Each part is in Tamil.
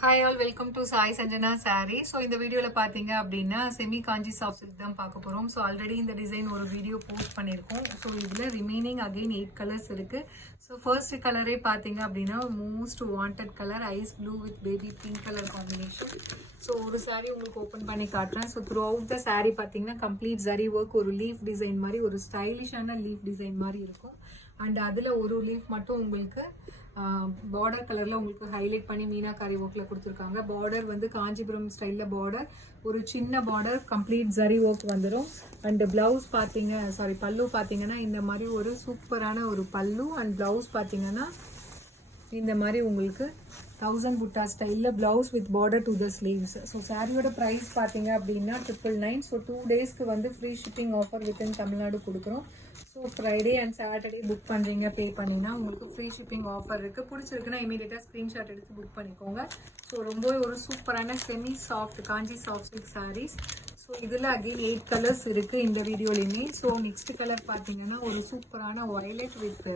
Hi all, welcome to Sai Sanjana Saree. So இந்த வீடியோல பாத்தீங்க அப்படின்னா செமி காஞ்சி சாஃப்ட் சில்க் தான் பார்க்க போறோம். ஸோ ஆல்ரெடி இந்த டிசைன் ஒரு வீடியோ போஸ்ட் பண்ணியிருக்கோம். ஸோ இதுல ரிமைனிங் அகைன் 8 கலர்ஸ் இருக்கு. ஸோ ஃபர்ஸ்ட் கலரே பாத்தீங்க அப்படின்னா most wanted colour ice blue with baby pink colour combination. So ஒரு சாரீ உங்களுக்கு ஓப்பன் பண்ணி காட்டுறேன். So throughout the sari பார்த்தீங்கன்னா கம்ப்ளீட் ஜரி ஒர்க், ஒரு லீஃப் டிசைன் மாதிரி, ஒரு ஸ்டைலிஷான லீஃப் டிசைன் மாதிரி இருக்கும். அண்ட் அதில் ஒரு லீஃப் மட்டும் உங்களுக்கு பார்டர் கலரில் உங்களுக்கு ஹைலைட் பண்ணி மீனாக்காரி ஒர்க்கில் கொடுத்துருக்காங்க. பார்டர் வந்து காஞ்சிபுரம் ஸ்டைலில் பார்டர், ஒரு சின்ன பார்டர், கம்ப்ளீட் ஜரி ஒர்க் வந்துடும். அண்ட் ப்ளவுஸ் பார்த்தீங்க பல்லு பார்த்தீங்கன்னா இந்த மாதிரி ஒரு சூப்பரான ஒரு பல்லு. அண்ட் ப்ளவுஸ் பார்த்தீங்கன்னா இந்த மாதிரி உங்களுக்கு 1000 புட்டா ஸ்டைலில் blouse with border to the sleeves. So சாரியோட ப்ரைஸ் பார்த்தீங்க அப்படின்னா 999. ஸோ 2 டேஸ்க்கு வந்து free shipping offer within Tamil Nadu கொடுக்குறோம். So Friday and Saturday book பண்ணுறீங்க, பே பண்ணிங்கன்னா உங்களுக்கு ஃப்ரீ ஷிப்பிங் ஆஃபர் இருக்குது. பிடிச்சிருக்குன்னா இமீடியட்டாக ஸ்க்ரீன்ஷாட் எடுத்து புக் பண்ணிக்கோங்க. ஸோ ரொம்ப ஒரு சூப்பரான செமி சாஃப்ட் காஞ்சி சாஃப்ட் சில்க் சாரீஸ். ஸோ இதில் அகெயின் 8 கலர்ஸ் இருக்குது இந்த வீடியோலையுமே. ஸோ நெக்ஸ்ட் கலர் பார்த்தீங்கன்னா ஒரு சூப்பரான violet with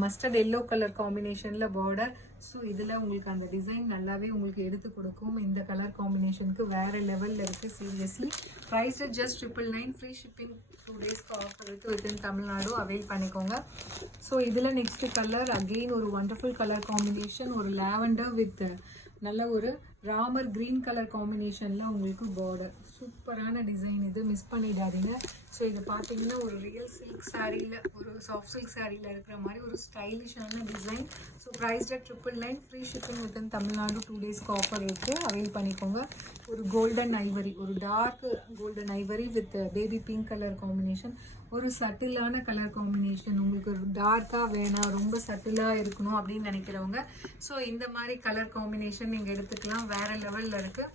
mustard yellow colour காம்பினேஷனில் பார்டர். ஸோ இதில் உங்களுக்கு அந்த டிசைன் நல்லாவே உங்களுக்கு எடுத்து கொடுக்கும். இந்த கலர் காம்பினேஷனுக்கு வேறு லெவலில் இருக்குது seriously. Price just 999. Free shipping 2 டேஸ்க்கு ஆஃபர் இருக்குது வித்தின் தமிழ்நாடு, அவைல் பண்ணிக்கோங்க. ஸோ இதில் நெக்ஸ்ட் கலர் அகெயின் ஒரு வண்டர்ஃபுல் கலர் காம்பினேஷன், ஒரு லாவெண்டர் வித் நல்ல ஒரு ராமர் கிரீன் கலர் காம்பினேஷனில் உங்களுக்கு பார்டர். சூப்பரான டிசைன், இது மிஸ் பண்ணிடாதீங்க. ஸோ இது பார்த்தீங்கன்னா ஒரு ரியல் சில்க் சாரியில், ஒரு சாஃப்ட் சில்க் சாரியில் இருக்கிற மாதிரி ஒரு ஸ்டைலிஷான design. So price 999. Free shipping within Tamil Nadu 2 டேஸ்க்கு ஆஃபர் இருக்குது, அவைல் பண்ணிக்கோங்க. ஒரு கோல்டன் ஐவரி, ஒரு dark golden ivory with baby pink colour combination, ஒரு சட்டிலான கலர் காம்பினேஷன். உங்களுக்கு ஒரு டார்க்காக வேணாம், ரொம்ப சட்டிலாக இருக்கணும் அப்படின்னு நினைக்கிறவங்க ஸோ இந்த மாதிரி கலர் காம்பினேஷன் நீங்கள் எடுத்துக்கலாம். வேறு லெவலில் இருக்குது.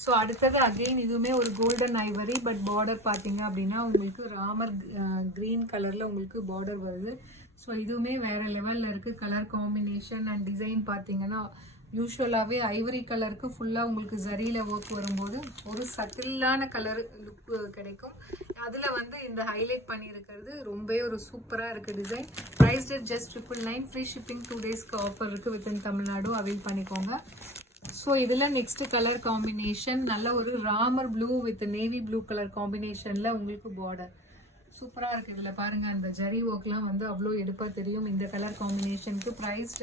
ஸோ அடுத்தது அகெயின் இதுவுமே ஒரு கோல்டன் ஐவரி, பட் பார்டர் பார்த்தீங்க அப்படின்னா உங்களுக்கு ராமர் க்ரீன் கலரில் உங்களுக்கு பார்டர் வருது. ஸோ இதுவுமே வேறு லெவலில் இருக்குது கலர் காம்பினேஷன். அண்ட் டிசைன் பார்த்தீங்கன்னா யூஸ்வலாகவே ஐவரி கலருக்கு ஃபுல்லாக உங்களுக்கு ஜரியில் ஒர்க் வரும்போது ஒரு சட்டிலான கலர் லுக் கிடைக்கும். அதில் வந்து இந்த ஹைலைட் பண்ணியிருக்கிறது ரொம்பவே ஒரு சூப்பராக இருக்குது design. Price just 999. Free shipping 2 டேஸ்க்கு ஆஃபர் இருக்குது வித்தின் தமிழ்நாடு, அவைல் பண்ணிக்கோங்க. ஸோ இதில் நெக்ஸ்ட் கலர் காம்பினேஷன் நல்ல ஒரு Ramar blue with navy blue colour காம்பினேஷனில் உங்களுக்கு பார்டர் சூப்பராக இருக்குது. இதில் பாருங்கள் அந்த ஜரி ஒர்க்லாம் வந்து அவ்வளோ எடுப்பாக தெரியும் இந்த கலர் காம்பினேஷனுக்கு. ப்ரைஸ்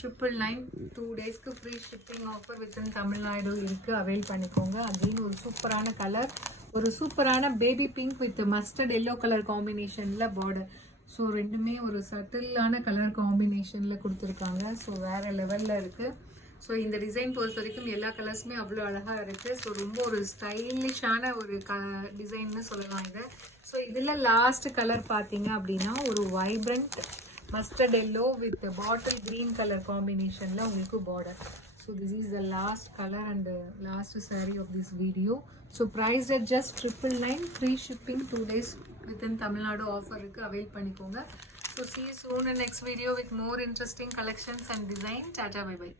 999. 2 டேஸ்க்கு free shipping offer within Tamil Nadu இருக்குது, அவைல் பண்ணிக்கோங்க. அகெயின் ஒரு சூப்பரான கலர், ஒரு சூப்பரான baby pink with mustard yellow colour காம்பினேஷனில் பார்டர். ஸோ ரெண்டுமே ஒரு சட்டிலான கலர் காம்பினேஷனில் கொடுத்துருக்காங்க. ஸோ வேறு லெவலில் இருக்குது. ஸோ இந்த டிசைன் பொறுத்த வரைக்கும் எல்லா கலர்ஸுமே அவ்வளோ அழகாக இருக்குது. ஸோ ரொம்ப ஒரு ஸ்டைலிஷான ஒரு டிசைன்னு சொல்லலாம் இதை. ஸோ இதில் லாஸ்ட் கலர் பார்த்தீங்க அப்படின்னா ஒரு vibrant mustard yellow with bottle green colour காம்பினேஷனில் உங்களுக்கு border. So this is the last colour and last sari of this video. So price just 999. Free shipping 2 days within Tamil Nadu offer இருக்குது, அவைல் பண்ணிக்கோங்க. So see you soon in next video with more interesting collections and design. Tata, bye bye.